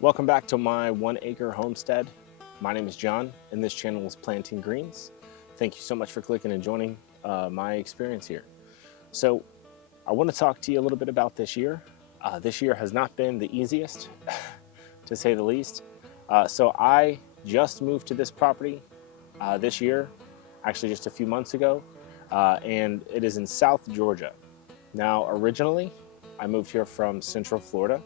Welcome back to my 1 acre homestead. My name is John and this channel is Planting Greens. Thank you so much for clicking and joining my experience here. So I want to talk to you a little bit about this year. This year has not been the easiest to say the least. So I just moved to this property this year, actually just a few months ago, and it is in South Georgia. Now originally I moved here from Central Florida.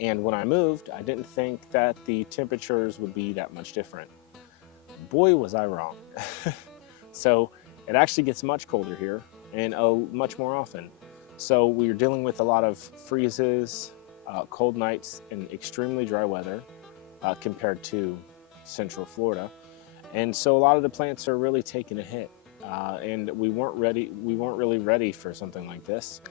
And when I moved, I didn't think that the temperatures would be that much different. Boy, was I wrong. So it actually gets much colder here and much more often. So we're dealing with a lot of freezes, cold nights, and extremely dry weather compared to Central Florida. And so a lot of the plants are really taking a hit. And we weren't really ready for something like this.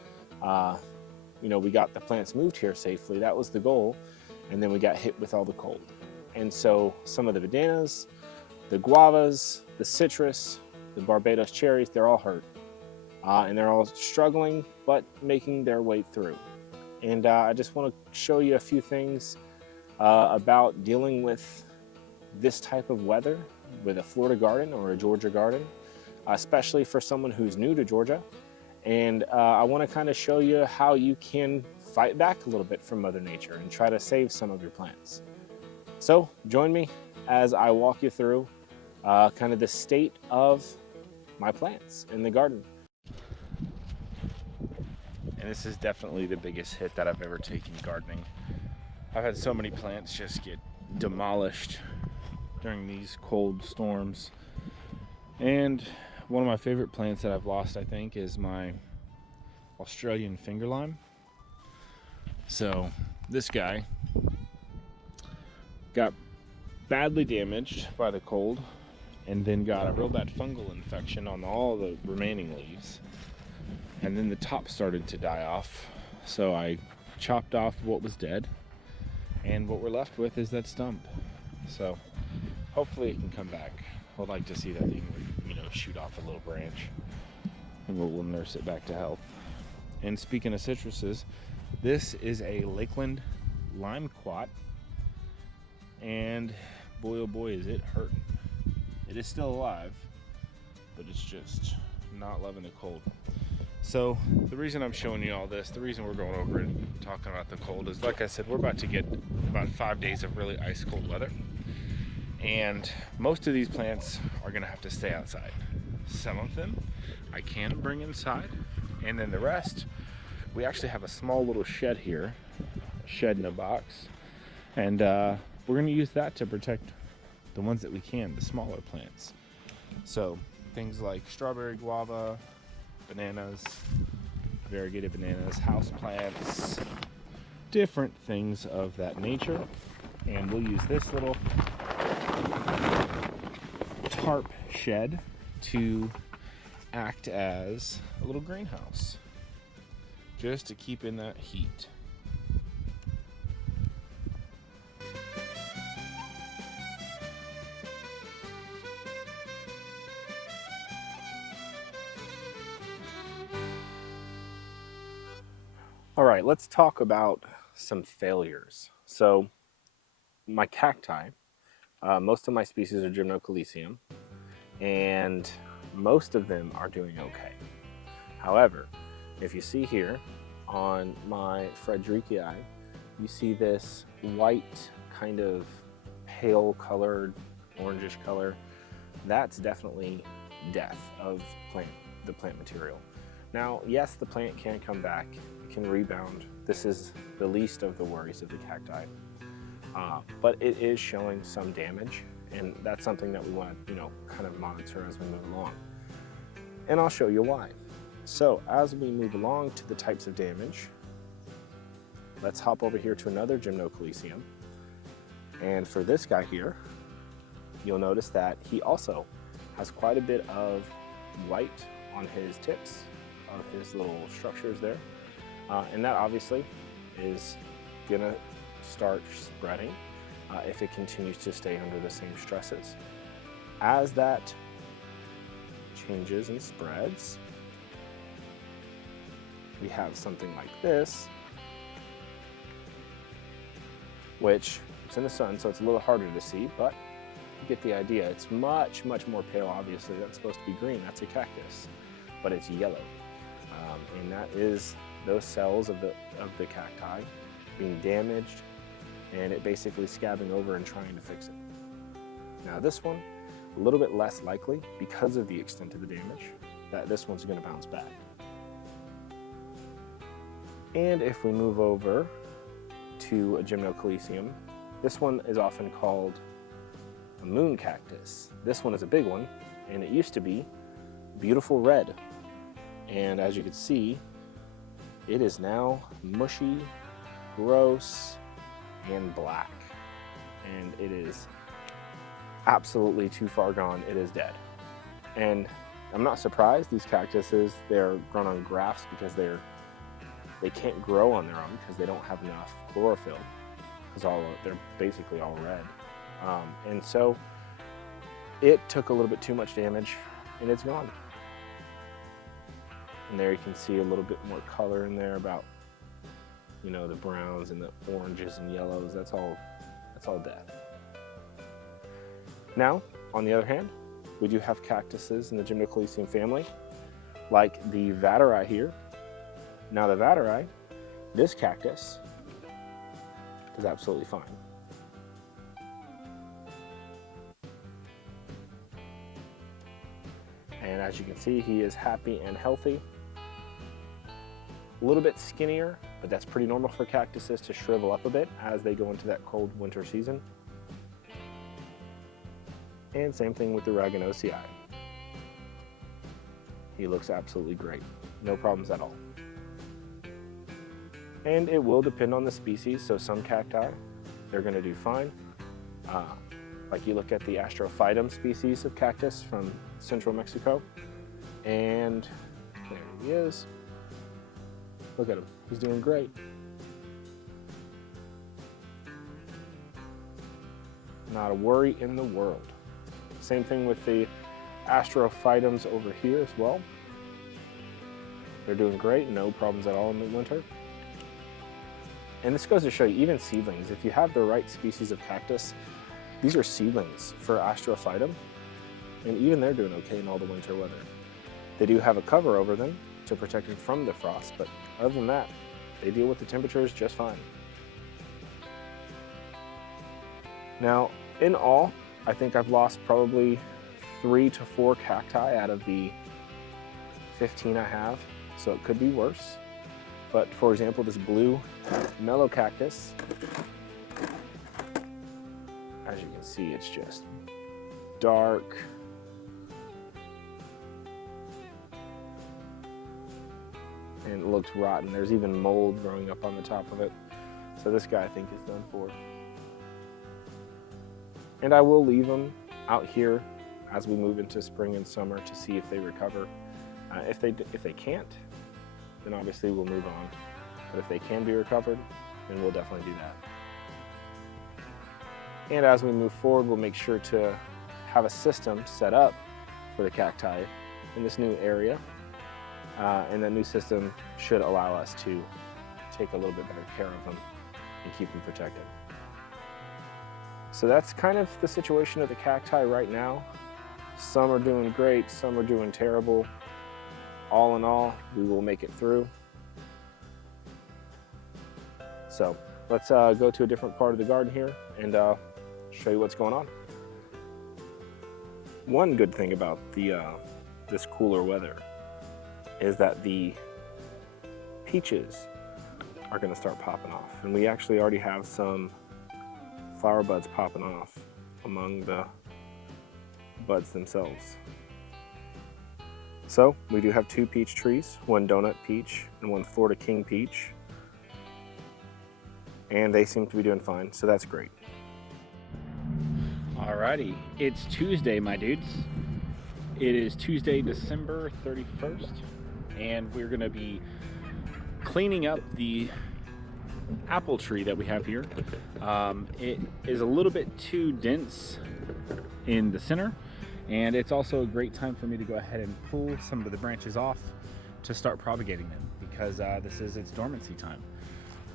You know, we got the plants moved here safely, that was the goal, and then we got hit with all the cold. And so some of the bananas, the guavas, the citrus, the Barbados cherries, they're all hurt. And they're all struggling, but making their way through. And I just want to show you a few things about dealing with this type of weather with a Florida garden or a Georgia garden, especially for someone who's new to Georgia. And I want to kind of show you how you can fight back a little bit from Mother Nature and try to save some of your plants. So join me as I walk you through kind of the state of my plants in the garden. And this is definitely the biggest hit that I've ever taken gardening. I've had so many plants just get demolished during these cold storms. And one of my favorite plants that I've lost, I think, is my Australian finger lime. So this guy got badly damaged by the cold and then got a real bad fungal infection on all the remaining leaves. And then the top started to die off. So I chopped off what was dead, and what we're left with is that stump. So hopefully it can come back. I'd like to see that thing, shoot off a little branch, and we'll nurse it back to health. And speaking of citruses, this is a Lakeland limequat, and boy oh boy is it hurting. It is still alive, but it's just not loving the cold. So the reason I'm showing you all this, the reason we're going over and talking about the cold is, like I said, we're about to get about 5 days of really ice cold weather. And most of these plants are gonna have to stay outside. Some of them I can bring inside, and then the rest, we actually have a small little shed here, a shed in a box, and we're gonna use that to protect the ones that we can, the smaller plants. So things like strawberry, guava, bananas, variegated bananas, house plants, different things of that nature. And we'll use this little tarp shed to act as a little greenhouse, just to keep in that heat. All right, let's talk about some failures. So my cacti, most of my species are Gymnocalycium, and most of them are doing okay. However, if you see here on my Frederickii, you see this white kind of pale colored, orangish color. That's definitely death of the plant material. Now, yes, the plant can come back, can rebound. This is the least of the worries of the cacti. But it is showing some damage, and that's something that we want to, kind of monitor as we move along. And I'll show you why. So as we move along to the types of damage, let's hop over here to another Gymnocalycium. And for this guy here, you'll notice that he also has quite a bit of white on his tips of his little structures there. And that obviously is gonna start spreading if it continues to stay under the same stresses. As that changes and spreads, we have something like this which it's in the sun, so it's a little harder to see, but you get the idea. It's much, much more pale, obviously. That's supposed to be green. That's a cactus, but it's yellow. And that is those cells of the cacti being damaged, and it basically scabbing over and trying to fix it. Now this one, a little bit less likely because of the extent of the damage, that this one's going to bounce back. And if we move over to a gymnocalycium, this one is often called a moon cactus. This one is a big one, and it used to be beautiful red. And as you can see, it is now mushy, gross, and black. And it is absolutely too far gone. It is dead. And I'm not surprised. These cactuses, they're grown on grafts because they can't grow on their own because they don't have enough chlorophyll, because they're basically all red. And so it took a little bit too much damage, and it's gone. And there you can see a little bit more color in there about, you know, the browns and the oranges and yellows. That's all dead. Now, on the other hand, we do have cactuses in the gymnocalycium family, like the vateri here. Now the vateri, this cactus, is absolutely fine. And as you can see, he is happy and healthy. A little bit skinnier, but that's pretty normal for cactuses to shrivel up a bit as they go into that cold winter season. And same thing with the Raganosii. He looks absolutely great. No problems at all. And it will depend on the species. So some cacti, they're going to do fine. Like you look at the Astrophytum species of cactus from central Mexico, and there he is. Look at him, he's doing great. Not a worry in the world. Same thing with the Astrophytums over here as well. They're doing great, no problems at all in the winter. And this goes to show you, even seedlings, if you have the right species of cactus, these are seedlings for Astrophytum, and even they're doing okay in all the winter weather. They do have a cover over them to protect them from the frost, but other than that, they deal with the temperatures just fine. Now, in all, I think I've lost probably 3 to 4 cacti out of the 15 I have, so it could be worse. But for example, this blue mellow cactus, as you can see, it's just dark. And it looks rotten. There's even mold growing up on the top of it. So this guy, I think, is done for. And I will leave them out here as we move into spring and summer to see if they recover. If they can't, then obviously we'll move on. But if they can be recovered, then we'll definitely do that. And as we move forward, we'll make sure to have a system set up for the cacti in this new area. And that new system should allow us to take a little bit better care of them and keep them protected. So that's kind of the situation of the cacti right now. Some are doing great, some are doing terrible. All in all, we will make it through. So let's go to a different part of the garden here and show you what's going on. One good thing about this cooler weather is that the peaches are going to start popping off, and we actually already have some flower buds popping off among the buds themselves. So we do have 2 peach trees, one donut peach and one Florida King peach, and they seem to be doing fine, so that's great. Alrighty, it's Tuesday, my dudes. It is Tuesday, December 31st, and we're gonna be cleaning up the apple tree that we have here. It is a little bit too dense in the center, and it's also a great time for me to go ahead and pull some of the branches off to start propagating them, because this is its dormancy time.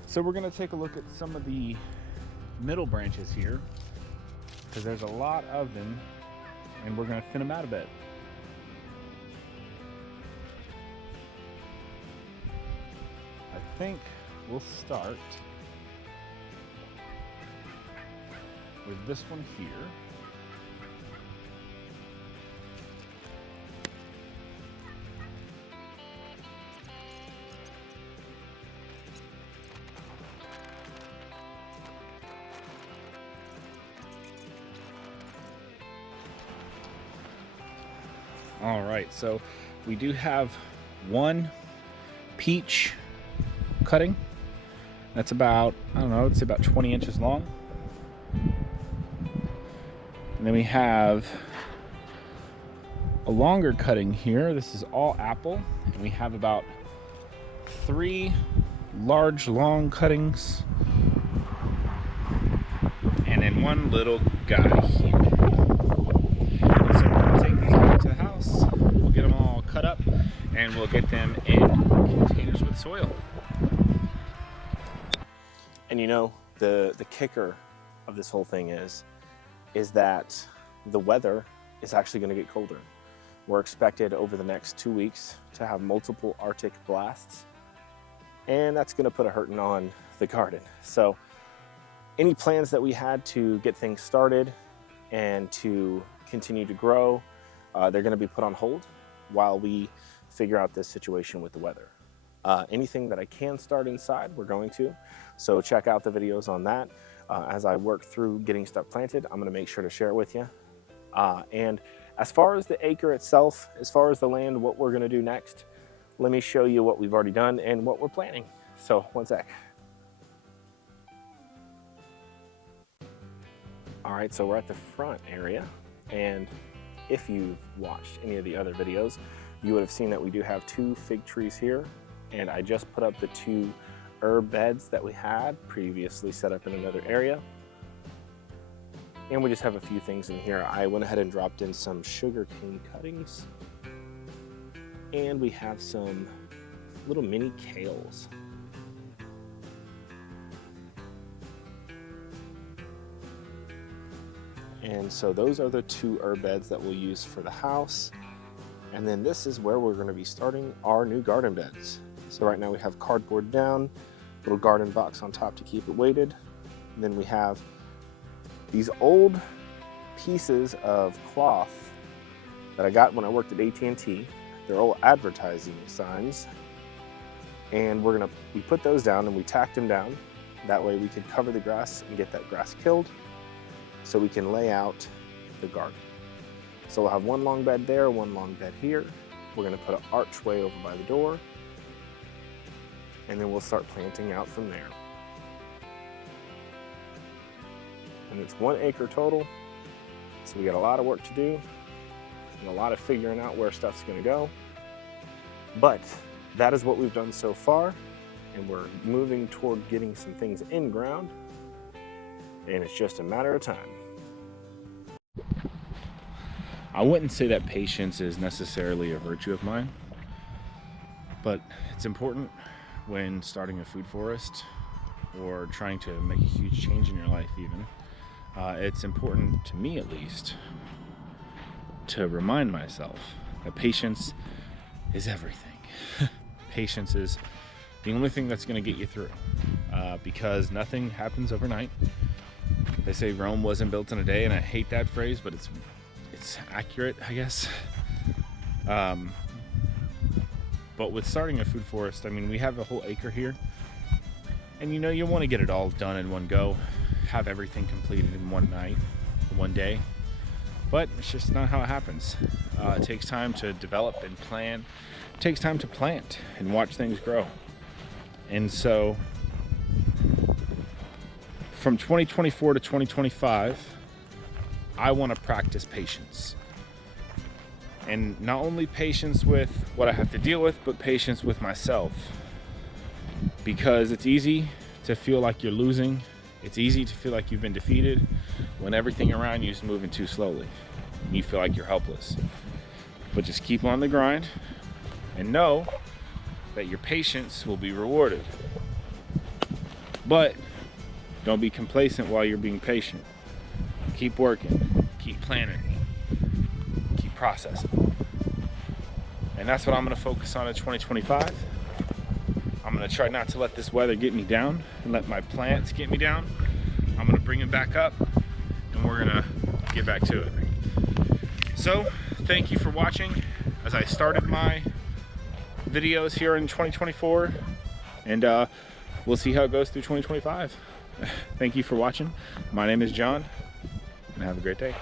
So we're going to take a look at some of the middle branches here because there's a lot of them, and we're going to thin them out a bit. I think we'll start with this one here. All right, so we do have one peach cutting. That's about, I don't know, it's about 20 inches long. And then we have a longer cutting here. This is all apple. And we have about 3 large long cuttings. And then one little guy here. So we're gonna take these back to the house. We'll get them all cut up and we'll get them in containers with soil. And you know, the kicker of this whole thing is that the weather is actually going to get colder. We're expected over the next 2 weeks to have multiple Arctic blasts, and that's going to put a hurting on the garden. So any plans that we had to get things started and to continue to grow, they're going to be put on hold while we figure out this situation with the weather. Anything that I can start inside, we're going to. So check out the videos on that. As I work through getting stuff planted, I'm gonna make sure to share it with you. And as far as the acre itself, as far as the land, what we're gonna do next, let me show you what we've already done and what we're planning. So one sec. All right, so we're at the front area. And if you've watched any of the other videos, you would have seen that we do have 2 fig trees here. And I just put up the 2 herb beds that we had previously set up in another area. And we just have a few things in here. I went ahead and dropped in some sugar cane cuttings. And we have some little mini kales. And so those are the 2 herb beds that we'll use for the house. And then this is where we're going to be starting our new garden beds. So right now we have cardboard down, little garden box on top to keep it weighted. And then we have these old pieces of cloth that I got when I worked at AT&T. They're old advertising signs. And we put those down and we tacked them down. That way we could cover the grass and get that grass killed so we can lay out the garden. So we'll have one long bed there, one long bed here. We're gonna put an archway over by the door, and then we'll start planting out from there. And it's 1 acre total, so we got a lot of work to do and a lot of figuring out where stuff's gonna go. But that is what we've done so far, and we're moving toward getting some things in ground, and it's just a matter of time. I wouldn't say that patience is necessarily a virtue of mine, but it's important when starting a food forest or trying to make a huge change in your life even. It's important to me at least to remind myself that patience is everything. Patience is the only thing that's going to get you through, because nothing happens overnight. They say Rome wasn't built in a day, and I hate that phrase, but it's accurate, I guess. But with starting a food forest, I mean, we have a whole acre here, and you know, you want to get it all done in one go, have everything completed in one night, one day, but it's just not how it happens. It takes time to develop and plan. It takes time to plant and watch things grow. And so from 2024 to 2025, I want to practice patience. And not only patience with what I have to deal with, but patience with myself. Because it's easy to feel like you're losing. It's easy to feel like you've been defeated when everything around you is moving too slowly. You feel like you're helpless. But just keep on the grind and know that your patience will be rewarded. But Don't be complacent while you're being patient. Keep working, keep planning, keep processing. And that's what I'm gonna focus on in 2025. I'm gonna try not to let this weather get me down and let my plants get me down. I'm gonna bring them back up and we're gonna get back to it. So, thank you for watching as I started my videos here in 2024, and we'll see how it goes through 2025. Thank you for watching. My name is John, and have a great day.